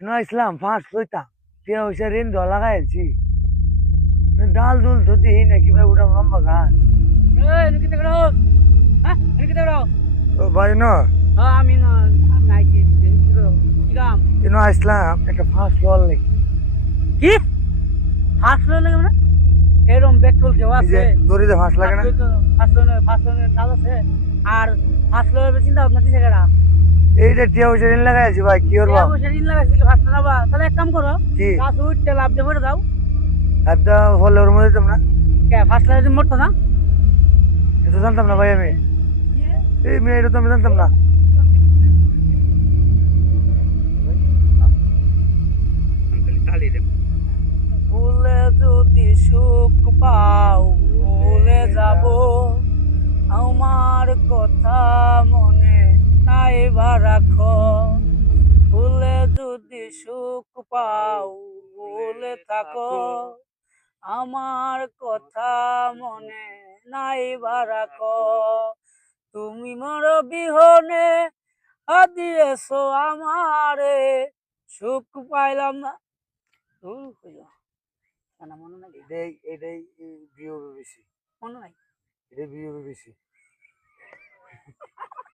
ইসলাম ফাঁস লইতাম টিয়া হইসা ঋণ ধরা লাগাইছি ডাল দুল তো দিই নাকি ভাই ওটা লম্বা গাছ ভাই ন আমি না নাইছি কি কাম ইসলাম একটা ফাঁস লল নাকি কি ফার্স্ট লোন লাগে মানে এরকম বেকল কেউ এই যে আছে দড়িতে ফাঁস লাগে না ফার্স্ট লোনের কাজ আছে আর ফার্স্ট লোনের চিন্তা ভাবনা দিছে কেডা এইটা টিয়া হইসা ঋণ লাগাইছি ভাই কি করবো ঋণ লাগাইছি ফার্স্ট না তাহলে এক কাম করো কি গাছ উঠতে লাভ দিয়ে ভরে দাও একটা ফলে ওর মধ্যে দিতাম না কে ফার্স্ট লাগে মরতো না এটা জানতাম না ভাই আমি এই মেয়ে এটা তো আমি জানতাম না ভুলে যদি সুখ পাও ভুলে যাব আমার কথা মনে নাই বা রাখো ভুলে যদি সুখ পাও ভুলে থাকো আমার কথা মনে নাই বা রাখো তুমি মর বিহনে দিয়েছো আমারে সুখ পাইলাম না মনে নাই এটাই এটাই বিয়ে বেশি মনে নাই এটাই বিয়ে বেশি